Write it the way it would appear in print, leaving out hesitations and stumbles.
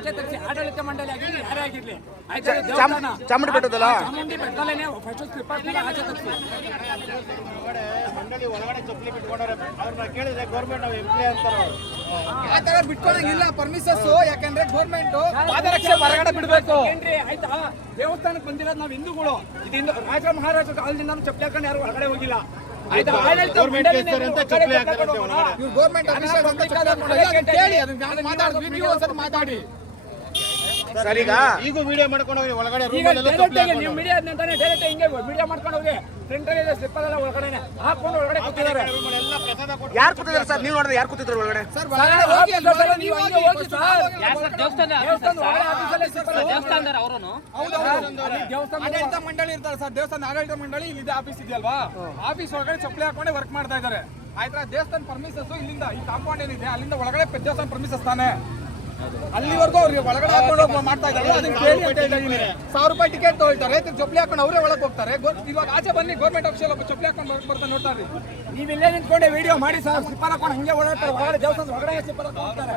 ಆಚೆ ತರಿಸಿ ಆಡಳಿತ ಮಂಡಳಿ ಆಗಿರಲಿ ಯಾರೇ ಆಗಿರ್ಲಿ ಚಾಮುಂಡಿ ಬೆಟ್ಟದಲ್ಲ ಚಾಮುಂಡಿ ಬೆಟ್ಟದಲ್ಲೇನೆ ಫಸ್ಟ್ ಸ್ಲಿಪ್ಪರ್ ಆಚೆ ತರಿಸಿ ಮಂಡಳಿ ಒಳಗಡೆ ಚಪ್ಪಲಿ ಬಿಟ್ಕೊಂಡ್ರೆ ಅವ್ರನ್ನ ಕೇಳಿದ್ರೆ ಗೌರ್ಮೆಂಟ್ ನಾವು ಎಂಪ್ಲಾಯ್ ಅಂತಾರೆ. ಆ ತರ ಬಿಟ್ಕೊಳಂಗಿಲ್ಲ ಪರ್ಮಿಷನ್ಸ್, ಯಾಕಂದ್ರೆ ಗೌರ್ಮೆಂಟ್ ಪಾದರಕ್ಷೆ ಹೊರಗಡೆ ಬಿಡ್ಬೇಕು. ಆಯ್ತಾ, ದೇವಸ್ಥಾನಕ್ಕೆ ಬಂದಿರೋದು ನಾವು ಹಿಂದೂಗಳು. ಇದು ರಾಜ ಮಹಾರಾಜ ಕಾಲದಿಂದ ಚಪ್ಪಲಿ ಹಾಕೊಂಡು ಯಾರು ಹೊರಗಡೆ ಹೋಗಿಲ್ಲ. ಆಯ್ತಾ, ಆಡಳಿತ ಮಂಡಳಿ ಅಂತ ಚಪ್ಪಲಿ ಹಾಕ್ತಾರೆ ಇವ್ರು ಗೌರ್ಮೆಂಟ್ ಆಫೀಸರ್ ಅಂತ ಕೇಳಿ ಅದನ್ನ ಮಾತಾಡಿ. ಸರ್ ಈಗ ವಿಡಿಯೋ ಮಾಡ್ಕೊಂಡು ಹೋಗಿ ಒಳಗಡೆ ಈಗ ನೀವು ಮೀಡಿಯಾ ಅಂತಾನೆ ಡೈರೆಕ್ಟ್ ಹಿಂಗೆ ವಿಡಿಯೋ ಮಾಡ್ಕೊಂಡು ಹೋಗಿ ಫ್ರಂಟಲ್ಲಿ ಇದೆ ಸ್ಲಿಪ್ಪರ್ ಎಲ್ಲ ಒಳಗಡೆ ಹಾಕೊಂಡು ಒಳಗಡೆ ಕೂತಿದ್ದಾರೆ. ಯಾರು ಕೂತಿದ್ದಾರೆ ಸರ್? ನೀವು ನೋಡಿದ್ರೆ ಯಾರು ಕೂತಿದ್ರು ಒಳಗಡೆ? ಸರ್ ಆಡಳಿತ ಮಂಡಳಿ ಇರ್ತಾರೆ ಸರ್, ದೇವಸ್ಥಾನ ಆಡಳಿತ ಮಂಡಳಿ ಇಲ್ಲಿದೆ ಆಫೀಸ್ ಇದೆಯಲ್ವಾ, ಆಫೀಸ್ ಒಳಗಡೆ ಚಪ್ಪಲಿ ಹಾಕೊಂಡೆ ವರ್ಕ್ ಮಾಡ್ತಾ ಇದ್ದಾರೆ. ಆಯ್ತಾ, ದೇವಸ್ಥಾನ ಪರ್ಮಿಷನ್ಸ್ ಇಲ್ಲಿಂದ ಈ ಕಾಂಪೌಂಡ್ ಏನಿದೆ ಅಲ್ಲಿಂದ ಒಳಗಡೆ ದೇವಸ್ಥಾನ ಪರ್ಮಿಷನ್ಸ್ ತಾನೆ, ಅಲ್ಲಿವರೆಗೂ ಅವ್ರಿಗೆ ಒಳಗಡೆ ಹಾಕೊಂಡು ಮಾಡ್ತಾ ಇದ್ದಾರೆ. ಅದನ್ನ ಕೇಳಿ ಅಂತ ಹೇಳಿದ್ದೀನಿ. 1000 ರೂಪಾಯಿ ಟಿಕೆಟ್ ತಗೊಳ್ತಾರೆ, ಚಪ್ಪಲಿ ಹಾಕೊಂಡು ಅವರೇ ಒಳಗೆ ಹೋಗ್ತಾರೆ. ಇವಾಗ ಆಚೆ ಬನ್ನಿ, ಗೌರ್ಮೆಂಟ್ ಆಫೀಸಲ್ಲಿ ಒಬ್ಬ ಚಪ್ಪಲಿ ಹಾಕೊಂಡು ಬರ್ತಾ ನೋಡ್ತಾ ಇರಿ. ನೀವು ಇಲ್ಲೇ ನಿಂತ್ಕೊಂಡೆ ವಿಡಿಯೋ ಮಾಡಿ ಸರ್, ಸ್ಲಿಪ್ಪರ್ ಹಾಕೊಂಡು ಹಂಗೆ ಓಡಾಡ್ತಾರೆ ಒಳಗಡೆ, ದೇವಸ್ಥಾನ ಒಳಗಡೆ ಸ್ಲಿಪ್ಪರ್ ಹಾಕೊಂಡು ಹೋಗ್ತಾರೆ.